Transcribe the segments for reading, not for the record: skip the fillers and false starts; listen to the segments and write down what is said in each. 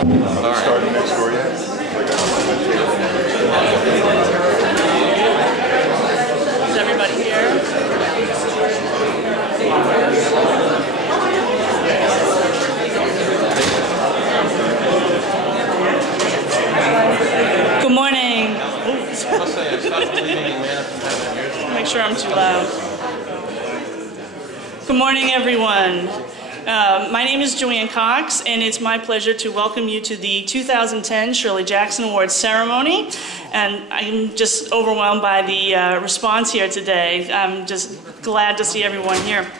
Starting next door yet? Is everybody here? Good morning. Make sure I'm too loud. Good morning, everyone. My name is Joanne Cox, and it's my pleasure to welcome you to the 2010 Shirley Jackson Awards ceremony. And I'm just overwhelmed by the response here today. I'm just glad to see everyone here.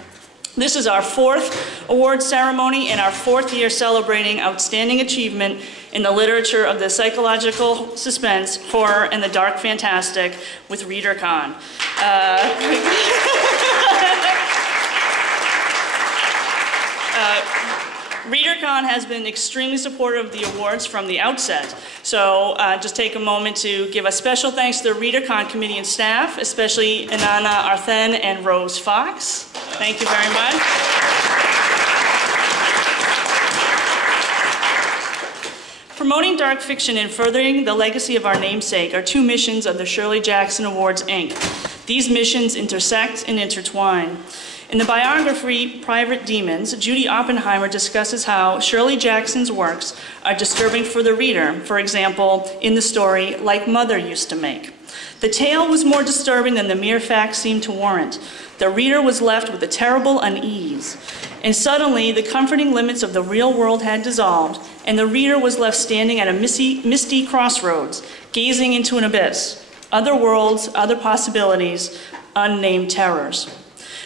This is our fourth award ceremony and our fourth year celebrating outstanding achievement in the literature of the psychological suspense, horror, and the dark fantastic with Readeron. Readeron has been extremely supportive of the awards from the outset. So just take a moment to give a special thanks to the Readeron committee and staff, especially Inanna Arthen and Rose Fox. Thank you very much. Promoting dark fiction and furthering the legacy of our namesake are two missions of the Shirley Jackson Awards, Inc. These missions intersect and intertwine. In the biography, Private Demons, Judy Oppenheimer discusses how Shirley Jackson's works are disturbing for the reader, for example, in the story Like Mother Used to Make. The tale was more disturbing than the mere facts seemed to warrant. The reader was left with a terrible unease. And suddenly, the comforting limits of the real world had dissolved, and the reader was left standing at a misty crossroads, gazing into an abyss. Other worlds, other possibilities, unnamed terrors.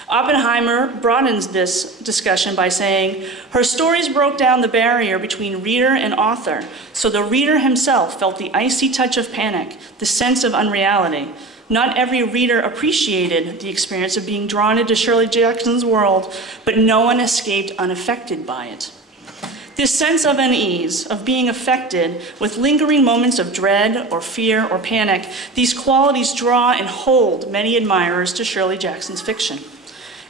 Oppenheimer broadens this discussion by saying, her stories broke down the barrier between reader and author, so the reader himself felt the icy touch of panic, the sense of unreality. Not every reader appreciated the experience of being drawn into Shirley Jackson's world, but no one escaped unaffected by it. This sense of unease, of being affected with lingering moments of dread or fear or panic, these qualities draw and hold many admirers to Shirley Jackson's fiction.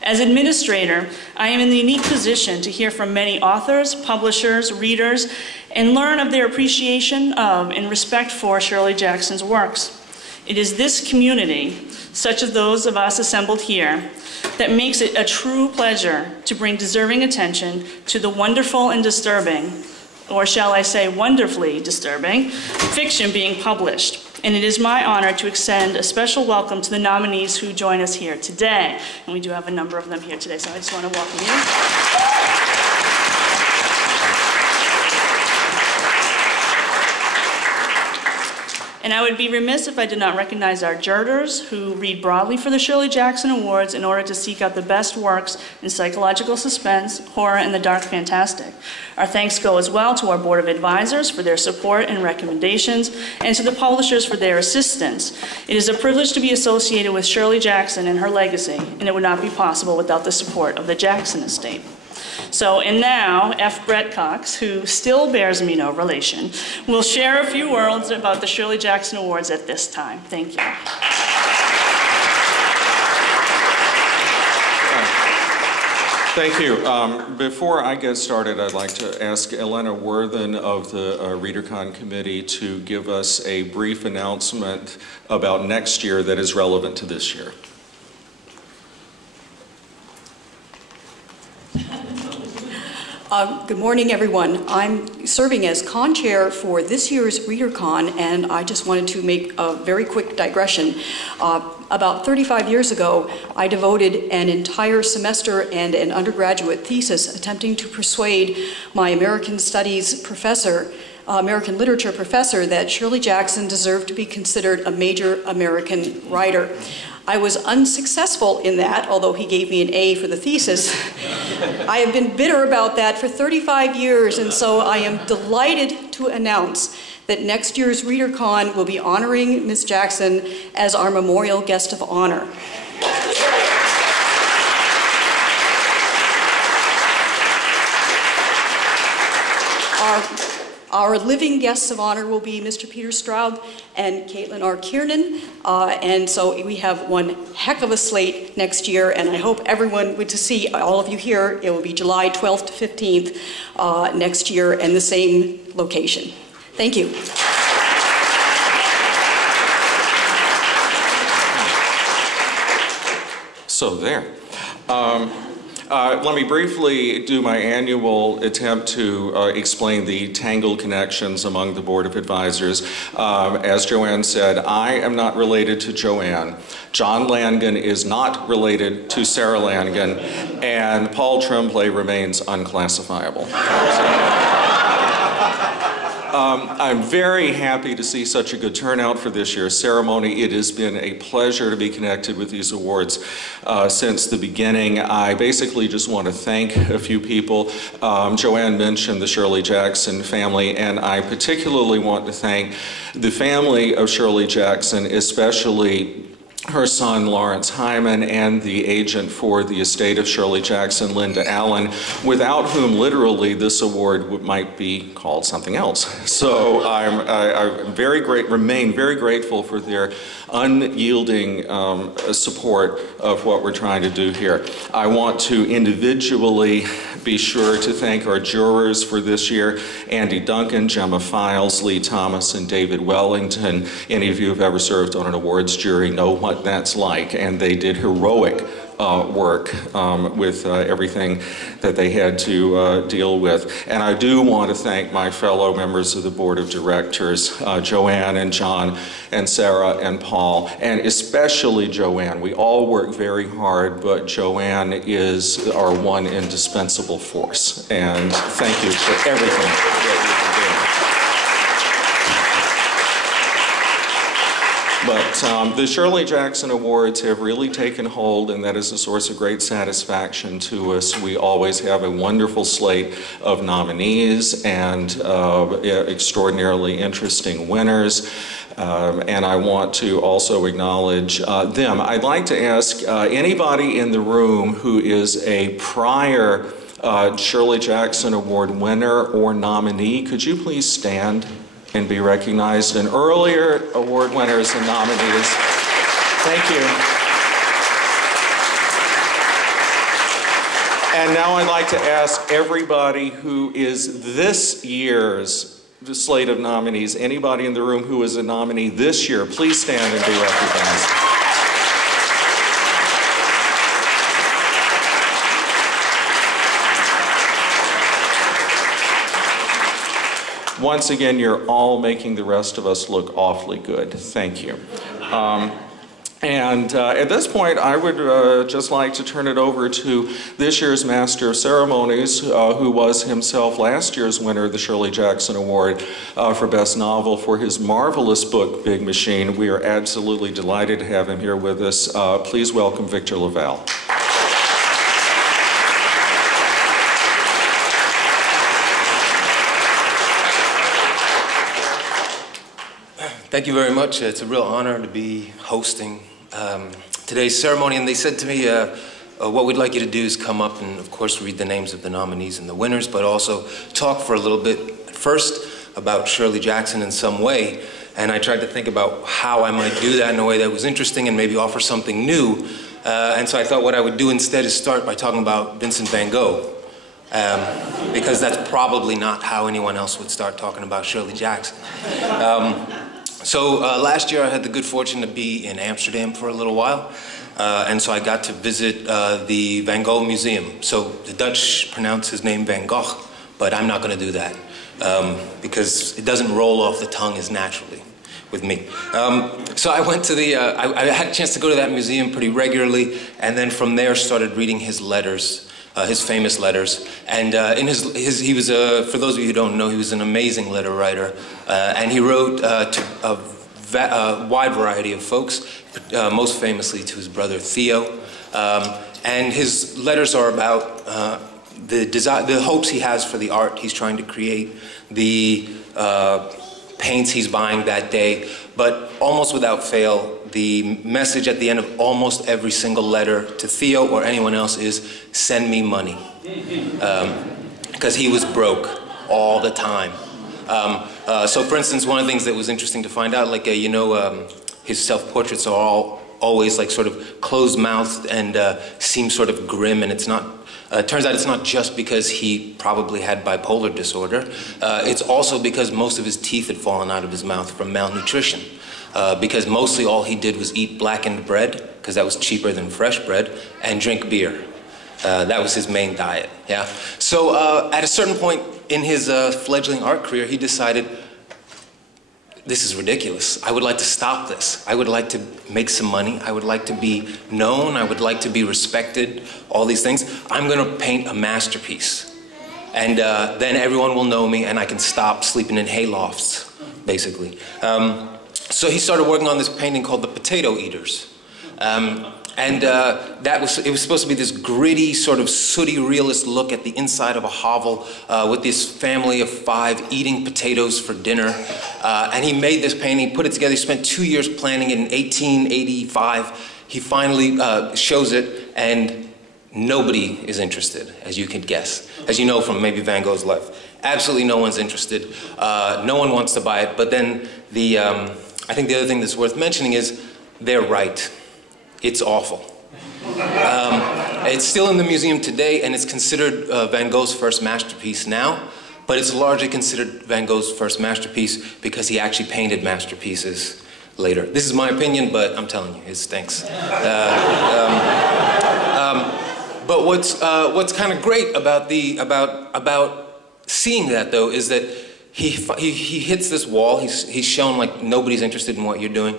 As administrator, I am in the unique position to hear from many authors, publishers, readers, and learn of their appreciation of and respect for Shirley Jackson's works. It is this community, such as those of us assembled here, that makes it a true pleasure to bring deserving attention to the wonderful and disturbing, or shall I say wonderfully disturbing, fiction being published. And it is my honor to extend a special welcome to the nominees who join us here today. And we do have a number of them here today, so I just want to welcome you. And I would be remiss if I did not recognize our jurors who read broadly for the Shirley Jackson Awards in order to seek out the best works in psychological suspense, horror, and the dark fantastic. Our thanks go as well to our Board of Advisors for their support and recommendations, and to the publishers for their assistance. It is a privilege to be associated with Shirley Jackson and her legacy, and it would not be possible without the support of the Jackson estate. So, and now, F. Brett Cox, who still bears me no relation, will share a few words about the Shirley Jackson Awards at this time. Thank you. Thank you. Before I get started, I'd like to ask Elena Worthen of the Readercon Committee to give us a brief announcement about next year that is relevant to this year. Good morning, everyone. I'm serving as con-chair for this year's Readercon, and I just wanted to make a very quick digression. About 35 years ago, I devoted an entire semester and an undergraduate thesis attempting to persuade my American Studies professor, American literature professor, that Shirley Jackson deserved to be considered a major American writer. I was unsuccessful in that, although he gave me an A for the thesis. I have been bitter about that for 35 years, and so I am delighted to announce that next year's Readercon will be honoring Ms. Jackson as our memorial guest of honor. Our living guests of honor will be Mr. Peter Straub and Caitlín R. Kiernan, and so we have one heck of a slate next year, and I hope everyone would to see all of you here. It will be July 12th to 15th next year, and the same location. Thank you. So there. Let me briefly do my annual attempt to explain the tangled connections among the Board of Advisors. As Joanne said, I am not related to Joanne. John Langan is not related to Sarah Langan, and Paul Tremblay remains unclassifiable. I'm very happy to see such a good turnout for this year's ceremony. It has been a pleasure to be connected with these awards since the beginning. I basically just want to thank a few people. Joanne mentioned the Shirley Jackson family, and I particularly want to thank the family of Shirley Jackson, especially her son Lawrence Hyman and the agent for the estate of Shirley Jackson, Linda Allen, without whom literally this award might be called something else. So I'm remain very grateful for their unyielding support of what we're trying to do here. I want to individually be sure to thank our jurors for this year: Andy Duncan, Gemma Files, Lee Thomas, and David Wellington. Any of you who have ever served on an awards jury know what that's like, and they did heroic work with everything that they had to deal with. And I do want to thank my fellow members of the Board of Directors, Joanne and John and Sarah and Paul, and especially Joanne. We all work very hard, but Joanne is our one indispensable force. And thank you for everything that you do. But the Shirley Jackson Awards have really taken hold, and that is a source of great satisfaction to us. We always have a wonderful slate of nominees and extraordinarily interesting winners. And I want to also acknowledge them. I'd like to ask anybody in the room who is a prior Shirley Jackson Award winner or nominee, could you please stand and be recognized? And earlier award winners and nominees. Thank you. And now I'd like to ask everybody who is this year's slate of nominees, anybody in the room who is a nominee this year, please stand and be recognized. Once again, you're all making the rest of us look awfully good. Thank you. At this point, I would just like to turn it over to this year's Master of Ceremonies, who was himself last year's winner of the Shirley Jackson Award for Best Novel for his marvelous book, Big Machine. We are absolutely delighted to have him here with us. Please welcome Victor LaValle. Thank you very much. It's a real honor to be hosting today's ceremony. And they said to me, what we'd like you to do is come up and, of course, read the names of the nominees and the winners, but also talk for a little bit at first about Shirley Jackson in some way. And I tried to think about how I might do that in a way that was interesting and maybe offer something new. And so I thought what I would do instead is start by talking about Vincent van Gogh. Because that's probably not how anyone else would start talking about Shirley Jackson. So last year I had the good fortune to be in Amsterdam for a little while, and so I got to visit the Van Gogh Museum. So the Dutch pronounce his name Van Gogh, but I'm not going to do that because it doesn't roll off the tongue as naturally with me. So I went to the, I had a chance to go to that museum pretty regularly, and then from there started reading his letters. His famous letters, and he was for those of you who don't know, he was an amazing letter writer, and he wrote to a wide variety of folks, most famously to his brother Theo, and his letters are about the hopes he has for the art he's trying to create, the paints he's buying that day, but almost without fail, the message at the end of almost every single letter to Theo or anyone else is, send me money. Because he was broke all the time. So for instance, one of the things that was interesting to find out, like, his self-portraits are always like sort of closed-mouthed and seem sort of grim, and it's not, turns out it's not just because he probably had bipolar disorder. It's also because most of his teeth had fallen out of his mouth from malnutrition. Because mostly all he did was eat blackened bread, because that was cheaper than fresh bread, and drink beer. That was his main diet, yeah? So at a certain point in his fledgling art career, he decided, this is ridiculous. I would like to stop this. I would like to make some money. I would like to be known. I would like to be respected, all these things. I'm gonna paint a masterpiece. And then everyone will know me and I can stop sleeping in haylofts, basically. So he started working on this painting called The Potato Eaters. It was supposed to be this gritty, sort of sooty, realist look at the inside of a hovel with this family of 5 eating potatoes for dinner. And he made this painting, put it together. He spent 2 years planning it. In 1885, he finally shows it, and nobody is interested, as you could guess. As you know from maybe Van Gogh's life. Absolutely no one's interested. No one wants to buy it. But then I think the other thing that's worth mentioning is they're right. It's awful. It's still in the museum today, and it's considered Van Gogh's first masterpiece now, but it's largely considered Van Gogh's first masterpiece because he actually painted masterpieces later. This is my opinion, but I'm telling you, it stinks. But what's kind of great about seeing that, though, is that he hits this wall. He's shown like nobody's interested in what you're doing.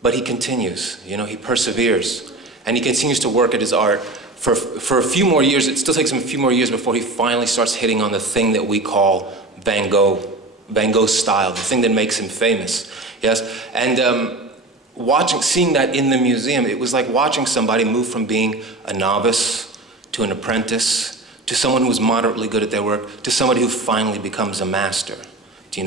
But he continues, he perseveres. And he continues to work at his art for a few more years. It still takes him a few more years before he finally starts hitting on the thing that we call Van Gogh's style, the thing that makes him famous, yes? And seeing that in the museum, it was like watching somebody move from being a novice to an apprentice, to someone who was moderately good at their work, to somebody who finally becomes a master. And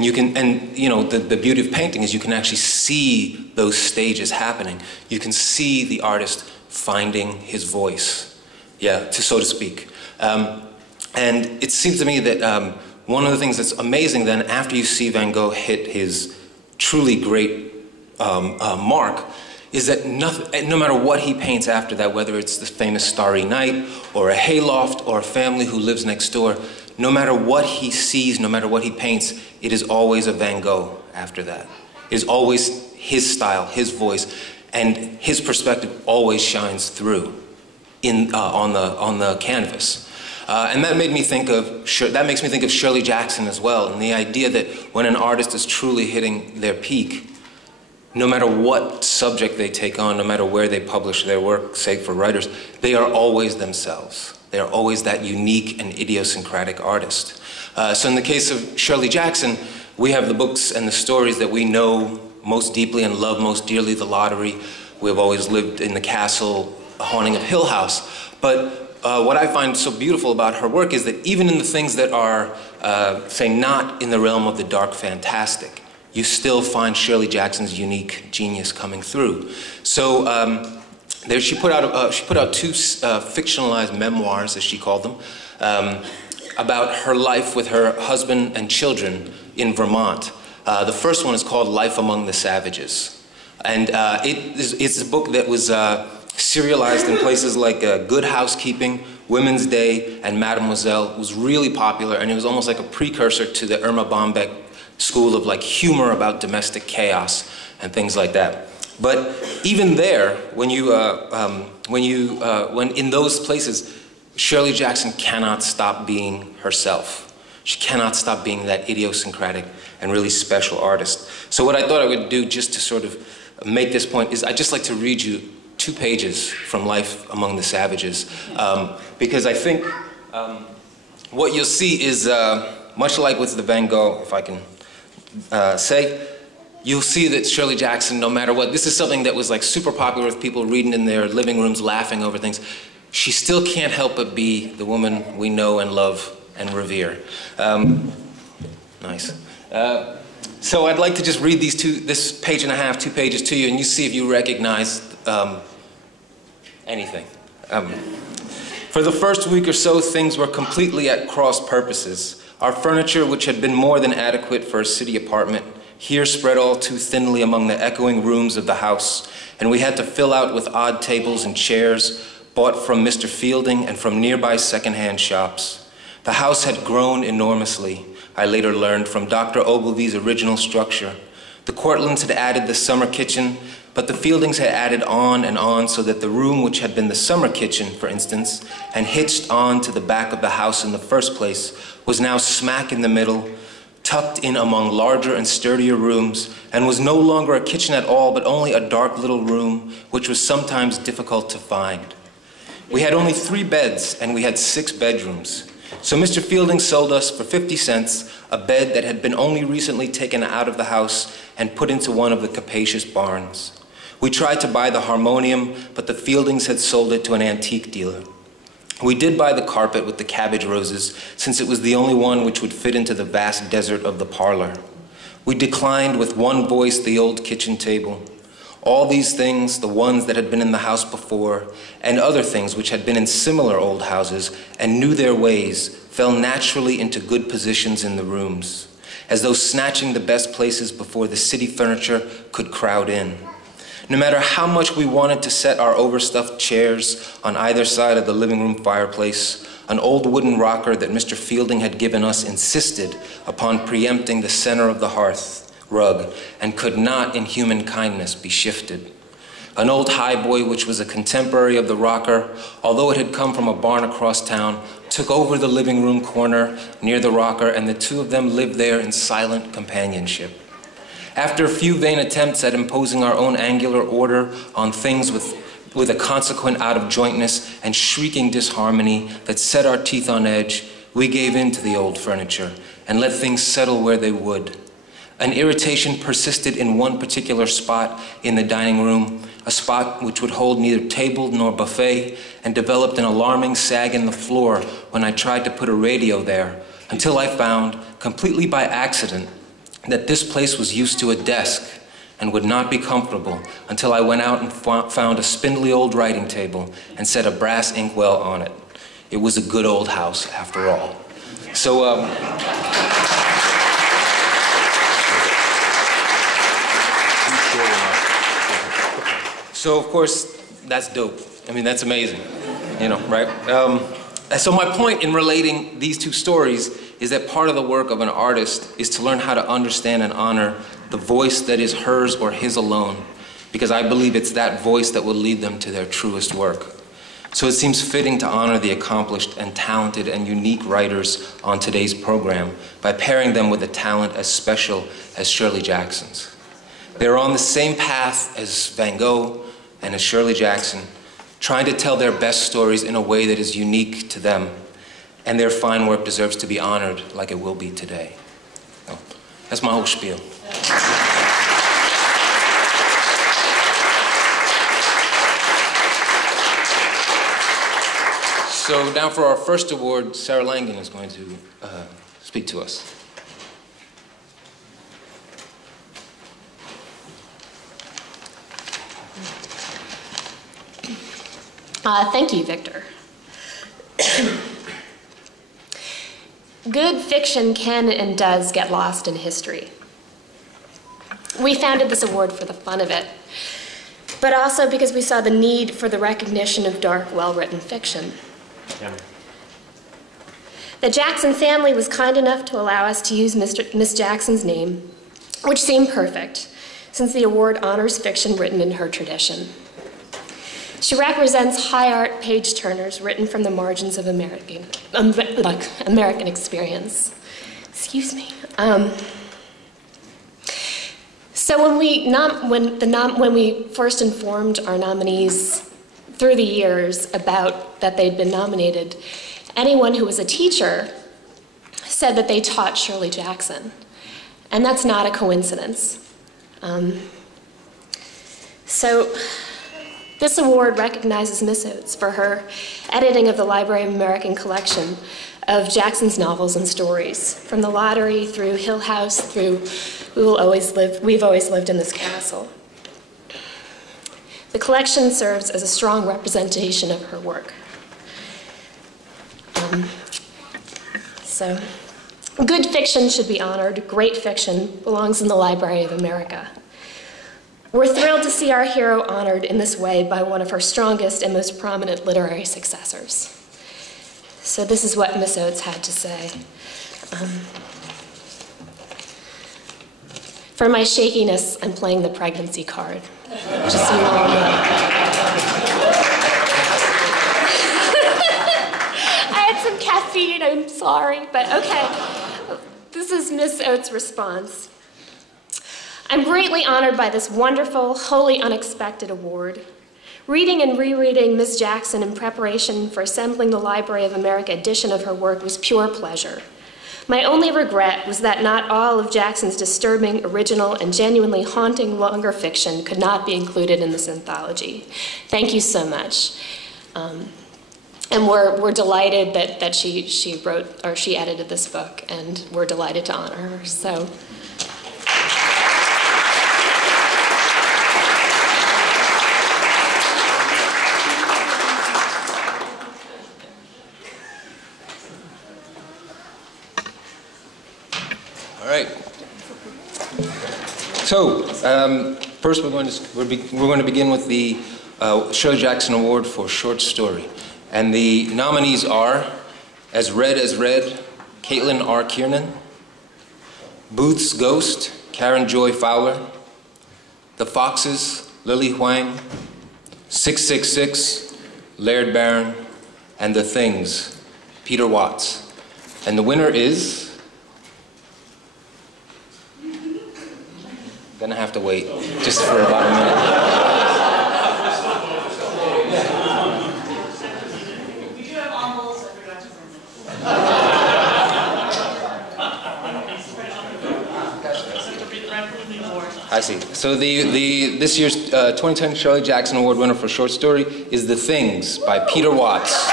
the beauty of painting is you can actually see those stages happening. You can see the artist finding his voice, so to speak. And it seems to me that one of the things that's amazing then, after you see Van Gogh hit his truly great mark, is that no matter what he paints after that, whether it's the famous Starry Night, or a hayloft, or a family who lives next door, no matter what he sees, no matter what he paints, it is always a Van Gogh after that. It is always his style, his voice, and his perspective always shines through on the canvas. And that makes me think of Shirley Jackson as well, and the idea that when an artist is truly hitting their peak, no matter what subject they take on, no matter where they publish their work, say for writers, they are always themselves. They are always that unique and idiosyncratic artist. So in the case of Shirley Jackson, we have the books and the stories that we know most deeply and love most dearly, The Lottery. We've always lived in the castle, A Haunting of Hill House. But what I find so beautiful about her work is that even in the things that are, say, not in the realm of the dark fantastic, you still find Shirley Jackson's unique genius coming through. So she put out 2 fictionalized memoirs, as she called them, about her life with her husband and children in Vermont. The first one is called Life Among the Savages. And it's a book that was serialized in places like Good Housekeeping, Women's Day, and Mademoiselle. It was really popular, and it was almost like a precursor to the Irma Bombeck school of like humor about domestic chaos and things like that. But even there, when in those places, Shirley Jackson cannot stop being herself. She cannot stop being that idiosyncratic and really special artist. So what I thought I would do, just to sort of make this point, is I'd just like to read you 2 pages from Life Among the Savages, because I think what you'll see is much like with the Van Gogh, if I can say, you'll see that Shirley Jackson, no matter what, this is something that was like super popular with people reading in their living rooms, laughing over things. She still can't help but be the woman we know and love and revere. Nice. So I'd like to just read this page and a half, 2 pages to you, and you see if you recognize anything. For the first week or so, things were completely at cross purposes. Our furniture, which had been more than adequate for a city apartment, here spread all too thinly among the echoing rooms of the house, and we had to fill out with odd tables and chairs bought from Mr. Fielding and from nearby secondhand shops. The house had grown enormously, I later learned, from Dr. Ogilvy's original structure. The Cortlands had added the summer kitchen, but the Fieldings had added on and on, so that the room which had been the summer kitchen, for instance, and hitched on to the back of the house in the first place, was now smack in the middle, tucked in among larger and sturdier rooms, and was no longer a kitchen at all, but only a dark little room, which was sometimes difficult to find. We had only 3 beds, and we had 6 bedrooms. So Mr. Fielding sold us for 50 cents a bed that had been only recently taken out of the house and put into one of the capacious barns. We tried to buy the harmonium, but the Fieldings had sold it to an antique dealer. We did buy the carpet with the cabbage roses, since it was the only one which would fit into the vast desert of the parlor. We declined with one voice the old kitchen table. All these things, the ones that had been in the house before, and other things which had been in similar old houses and knew their ways, fell naturally into good positions in the rooms, as though snatching the best places before the city furniture could crowd in. No matter how much we wanted to set our overstuffed chairs on either side of the living room fireplace, an old wooden rocker that Mr. Fielding had given us insisted upon preempting the center of the hearth rug and could not, in human kindness, be shifted. An old highboy, which was a contemporary of the rocker, although it had come from a barn across town, took over the living room corner near the rocker, and the two of them lived there in silent companionship. After a few vain attempts at imposing our own angular order on things with a consequent out-of-jointness and shrieking disharmony that set our teeth on edge, we gave in to the old furniture and let things settle where they would. An irritation persisted in one particular spot in the dining room, a spot which would hold neither table nor buffet, and developed an alarming sag in the floor when I tried to put a radio there, until I found, completely by accident, that this place was used to a desk and would not be comfortable until I went out and found a spindly old writing table and set a brass inkwell on it. It was a good old house, after all. So of course, that's dope. I mean, that's amazing, you know, right? So my point in relating these two stories is that part of the work of an artist is to learn how to understand and honor the voice that is hers or his alone, because I believe it's that voice that will lead them to their truest work. So it seems fitting to honor the accomplished and talented and unique writers on today's program by pairing them with a talent as special as Shirley Jackson's. They're on the same path as Van Gogh and as Shirley Jackson, trying to tell their best stories in a way that is unique to them, and their fine work deserves to be honored like it will be today. So, that's my whole spiel. So now for our first award, Sarah Langan is going to speak to us. Thank you, Victor. Good fiction can and does get lost in history. We founded this award for the fun of it, but also because we saw the need for the recognition of dark, well-written fiction. Yeah. The Jackson family was kind enough to allow us to use Miss Jackson's name, which seemed perfect, since the award honors fiction written in her tradition. She represents high art page-turners written from the margins of American experience. Excuse me. So when we first informed our nominees through the years about that they'd been nominated, anyone who was a teacher said that they taught Shirley Jackson, and that's not a coincidence. This award recognizes Miss Oates for her editing of the Library of American collection of Jackson's novels and stories, from The Lottery through Hill House through We've Always Lived in This Castle. The collection serves as a strong representation of her work. Good fiction should be honored. Great fiction belongs in the Library of America. We're thrilled to see our hero honored in this way by one of her strongest and most prominent literary successors. So this is what Miss Oates had to say. For my shakiness, I'm playing the pregnancy card, just so you all know. I had some caffeine, I'm sorry, but okay. This is Miss Oates' response. I'm greatly honored by this wonderful, wholly unexpected award. Reading and rereading Ms. Jackson in preparation for assembling the Library of America edition of her work was pure pleasure. My only regret was that not all of Jackson's disturbing, original, and genuinely haunting longer fiction could not be included in this anthology. Thank you so much. And we're delighted that she wrote, or she edited this book, and we're delighted to honor her, so. All right. So, first we're going to begin with the Shirley Jackson Award for short story. And the nominees are As Red, Caitlín R. Kiernan, Booth's Ghost, Karen Joy Fowler, The Foxes, Lily Huang, 666, Laird Barron, and The Things, Peter Watts. And the winner is... Gonna have to wait just for about a minute. We do have envelopes, I forgot to bring them. I see. So this year's 2010 Shirley Jackson Award winner for short story is The Things by Peter Watts.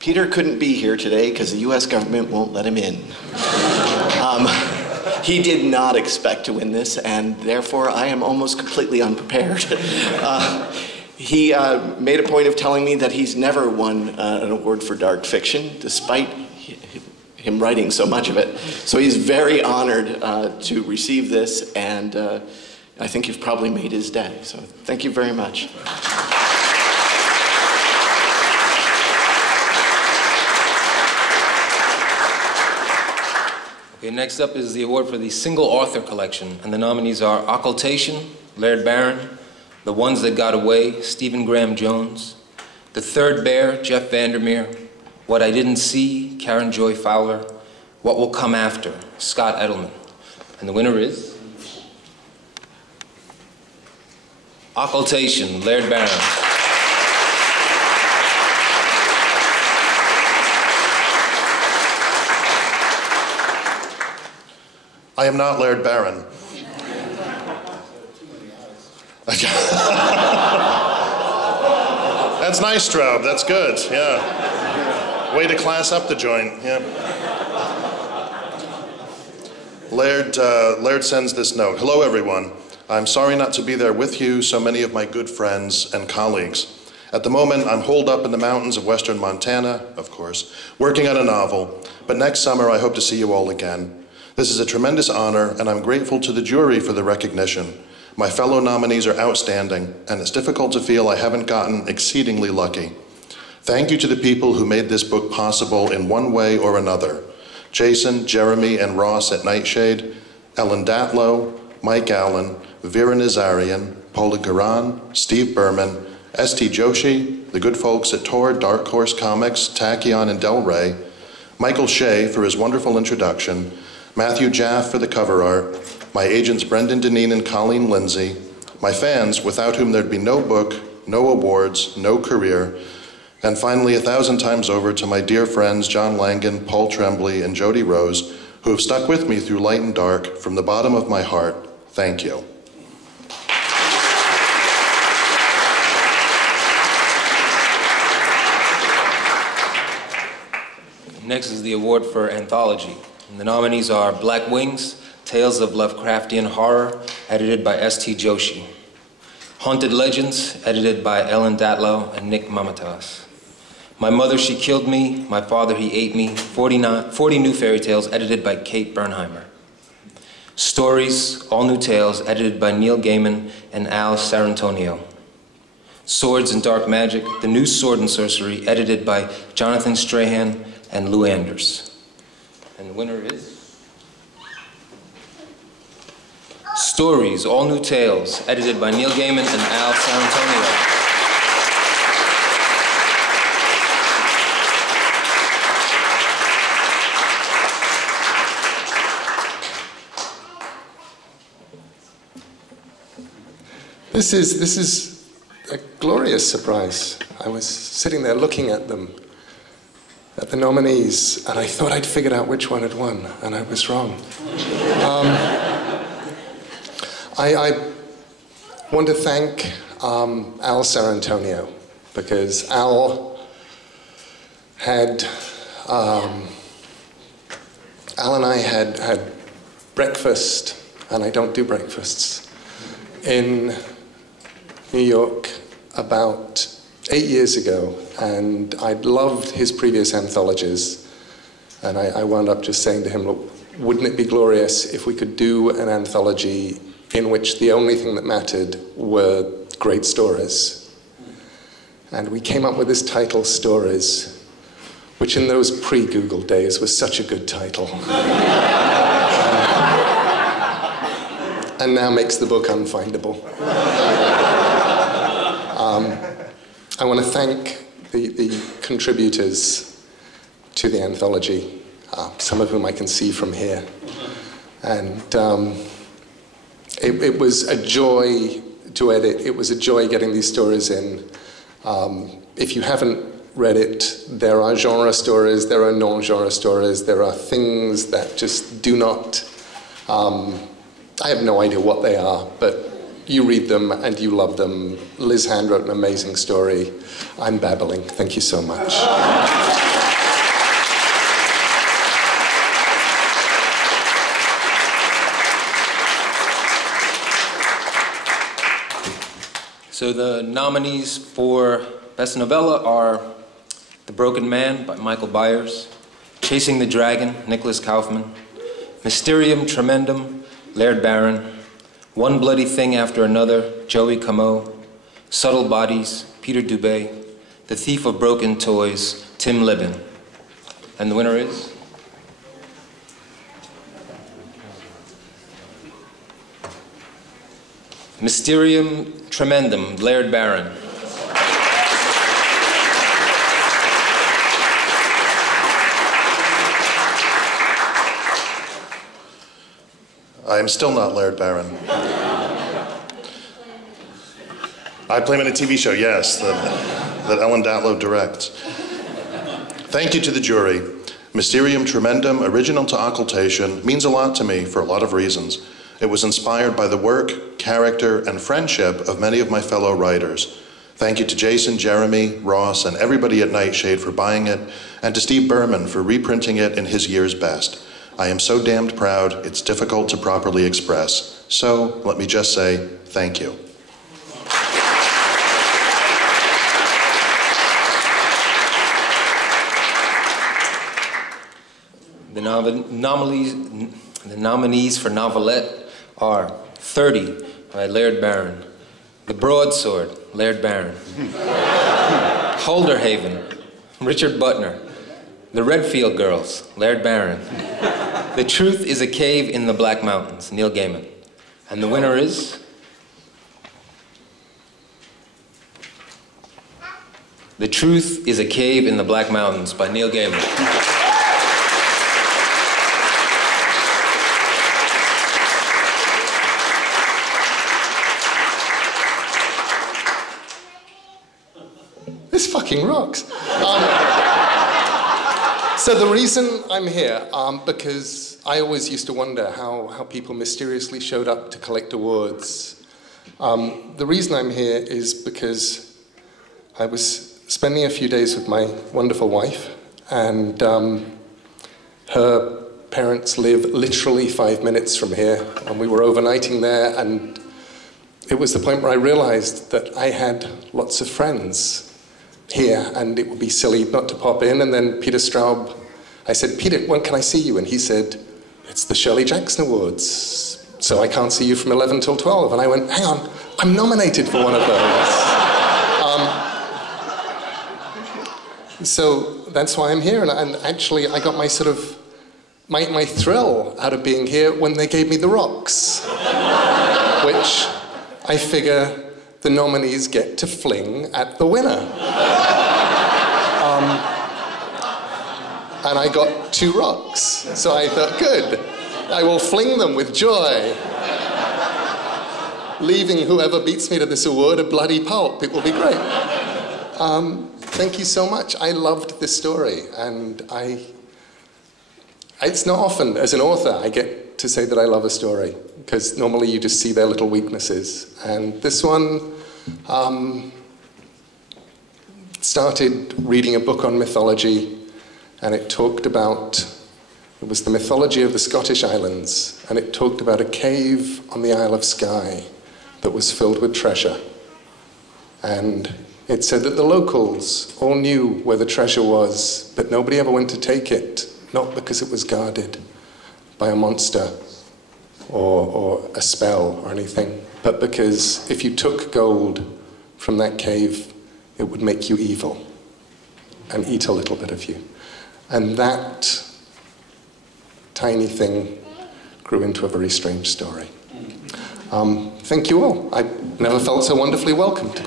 Peter couldn't be here today because the U.S. government won't let him in. He did not expect to win this, and therefore I am almost completely unprepared. He made a point of telling me that he's never won an award for dark fiction, despite him writing so much of it. So he's very honored to receive this, and I think you've probably made his day. So thank you very much. Okay, next up is the award for the single author collection, and the nominees are Occultation, Laird Barron, The Ones That Got Away, Stephen Graham Jones, The Third Bear, Jeff Vandermeer, What I Didn't See, Karen Joy Fowler, What Will Come After, Scott Edelman. And the winner is Occultation, Laird Barron. I am not Laird Barron. That's nice, Straub. That's good, yeah. Way to class up the joint, yeah. Laird sends this note. Hello, everyone. I'm sorry not to be there with you, so many of my good friends and colleagues. At the moment, I'm holed up in the mountains of western Montana, of course, working on a novel. But next summer, I hope to see you all again. This is a tremendous honor, and I'm grateful to the jury for the recognition. My fellow nominees are outstanding, and it's difficult to feel I haven't gotten exceedingly lucky. Thank you to the people who made this book possible in one way or another. Jason, Jeremy, and Ross at Nightshade, Ellen Datlow, Mike Allen, Vera Nazarian, Paula Garan, Steve Berman, S.T. Joshi, the good folks at Tor, Dark Horse Comics, Tachyon, and Del Rey, Michael Shea for his wonderful introduction, Matthew Jaff for the cover art, my agents Brendan Deneen and Colleen Lindsay, my fans, without whom there'd be no book, no awards, no career, and finally 1,000 times over to my dear friends John Langan, Paul Tremblay, and Jody Rose, who have stuck with me through light and dark. From the bottom of my heart, thank you. Next is the award for anthology. And the nominees are Black Wings, Tales of Lovecraftian Horror, edited by S.T. Joshi. Haunted Legends, edited by Ellen Datlow and Nick Mamatas. My Mother, She Killed Me, My Father, He Ate Me, 40 New Fairy Tales, edited by Kate Bernheimer. Stories, All New Tales, edited by Neil Gaiman and Al Sarantonio. Swords and Dark Magic, The New Sword and Sorcery, edited by Jonathan Strahan and Lou Anders. And the winner is Stories, All New Tales, edited by Neil Gaiman and Al Sarantonio. This is a glorious surprise. I was sitting there looking at them, at the nominees, and I thought I'd figured out which one had won, and I was wrong. I want to thank Al Sarantonio, because Al and I had breakfast, and I don't do breakfasts, in New York about 8 years ago, and I'd loved his previous anthologies, and I wound up just saying to him, look, wouldn't it be glorious if we could do an anthology in which the only thing that mattered were great stories? And we came up with this title, Stories, which in those pre-Google days was such a good title. And now makes the book unfindable. I want to thank the contributors to the anthology, some of whom I can see from here. And it was a joy to edit. It was a joy getting these stories in. If you haven't read it, there are genre stories, there are non-genre stories, there are things that just do not... I have no idea what they are, but you read them and you love them. Liz Hand wrote an amazing story. I'm babbling. Thank you so much. So the nominees for Best Novella are The Broken Man by Michael Byers, Chasing the Dragon, Nicholas Kaufman, Mysterium Tremendum, Laird Barron, One Bloody Thing After Another, Joey Camo, Subtle Bodies, Peter Dubé, The Thief of Broken Toys, Tim Libin. And the winner is? Mysterium Tremendum, Laird Barron. I am still not Laird Barron. I play him in a TV show, yes, that Ellen Datlow directs. Thank you to the jury. Mysterium Tremendum, original to occultation, means a lot to me for a lot of reasons. It was inspired by the work, character, and friendship of many of my fellow writers. Thank you to Jason, Jeremy, Ross, and everybody at Nightshade for buying it, and to Steve Berman for reprinting it in his year's best. I am so damned proud, it's difficult to properly express. So, let me just say, thank you. The nominees for Novelette are 30 by Laird Barron, The Broadsword, Laird Barron, Holderhaven, Richard Butner, The Redfield Girls, Laird Barron, The Truth is a Cave in the Black Mountains, Neil Gaiman. And the winner is? The Truth is a Cave in the Black Mountains by Neil Gaiman. This fucking rocks. So the reason I'm here, because I always used to wonder how people mysteriously showed up to collect awards. The reason I'm here is because I was spending a few days with my wonderful wife, and Her parents live literally 5 minutes from here, and we were overnighting there, and it was the point where I realized that I had lots of friends here, and it would be silly not to pop in. And then Peter Straub, I said, Peter, when can I see you? And he said, it's the Shirley Jackson Awards, so I can't see you from 11 till 12. And I went, hang on, I'm nominated for one of those. So that's why I'm here, and actually I got my sort of, my thrill out of being here when they gave me the rocks, which I figure the nominees get to fling at the winner. And I got 2 rocks, so I thought, good, I will fling them with joy, leaving whoever beats me to this award a bloody pulp. It will be great. Thank you so much. I loved this story, and it's not often, as an author, I get to say that I love a story, because normally you just see their little weaknesses. And this one, started reading a book on mythology, and it talked about, it was the mythology of the Scottish Islands, and it talked about a cave on the Isle of Skye that was filled with treasure. And it said that the locals all knew where the treasure was, but nobody ever went to take it, not because it was guarded by a monster or a spell or anything, but because if you took gold from that cave, it would make you evil and eat a little bit of you. And that tiny thing grew into a very strange story. Thank you all. I never felt so wonderfully welcomed.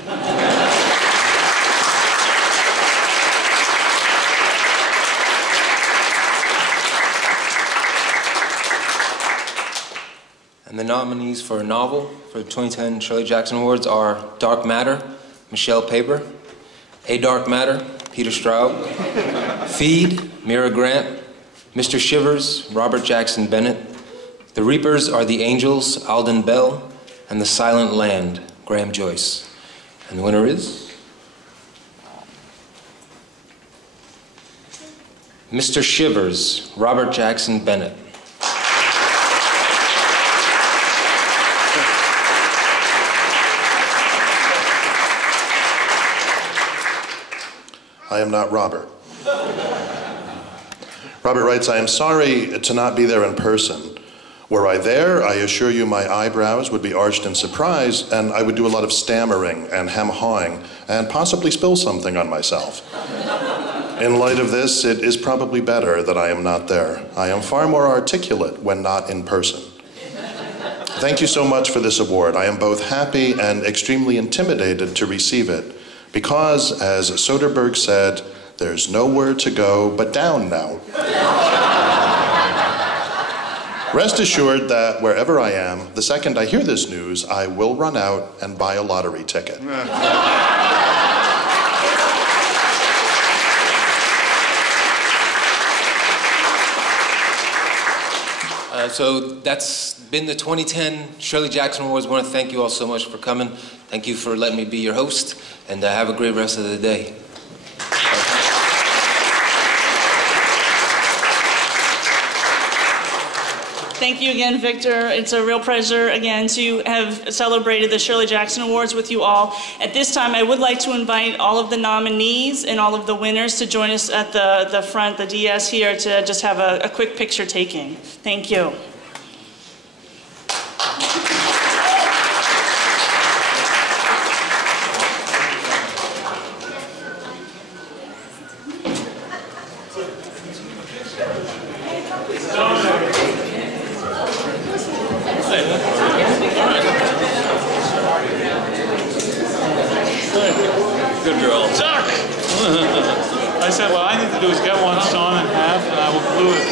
And the nominees for a novel for the 2010 Shirley Jackson Awards are Dark Matter, Michelle Paper; A Dark Matter, Peter Straub; Feed, Mira Grant; Mr. Shivers, Robert Jackson Bennett; The Reapers Are the Angels, Alden Bell; and The Silent Land, Graham Joyce. And the winner is Mr. Shivers, Robert Jackson Bennett. I am not Robert. Robert writes, I am sorry to not be there in person. Were I there, I assure you my eyebrows would be arched in surprise, and I would do a lot of stammering and hem-hawing, and possibly spill something on myself. In light of this, it is probably better that I am not there. I am far more articulate when not in person. Thank you so much for this award. I am both happy and extremely intimidated to receive it, because, as Soderbergh said, there's nowhere to go but down now. Rest assured that wherever I am, the second I hear this news, I will run out and buy a lottery ticket. So that's been the 2010 Shirley Jackson Awards. I want to thank you all so much for coming. Thank you for letting me be your host, and have a great rest of the day. Thank you again, Victor. It's a real pleasure again to have celebrated the Shirley Jackson Awards with you all. At this time, I would like to invite all of the nominees and all of the winners to join us at the front, the DS here, to just have a quick picture taking. Thank you. Good girl. Chuck! I said, what I need to do is get one sawn in half, and I will glue it.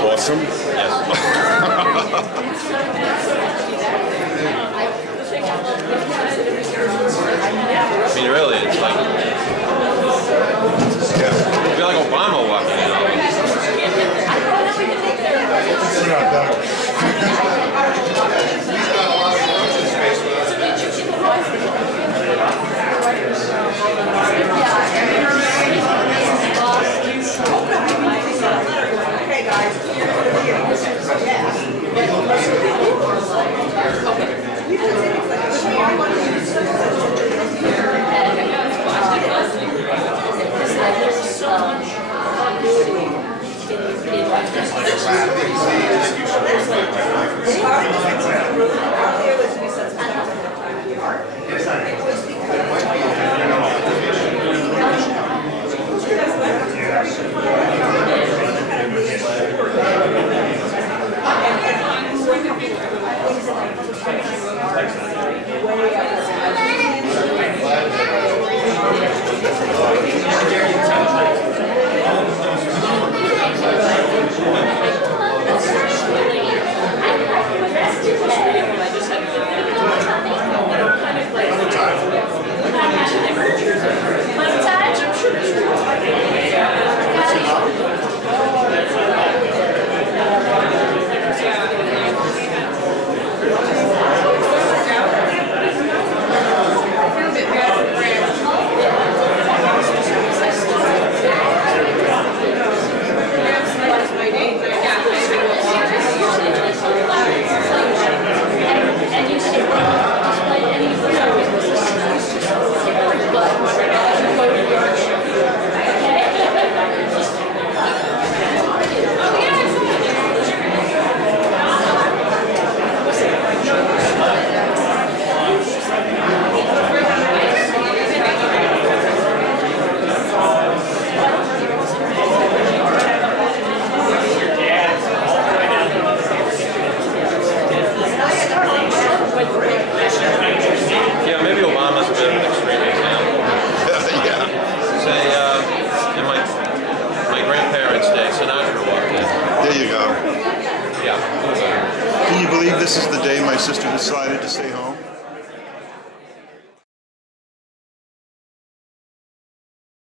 Awesome. Yes. I mean, really, it's like, yeah. I feel like Obama walking in. Yeah, maybe Obama's a bit of an extreme example. Yeah. Say, in my grandparents' day, Sinatra walked in. There you go. Yeah. Can you believe this is the day my sister decided to stay home?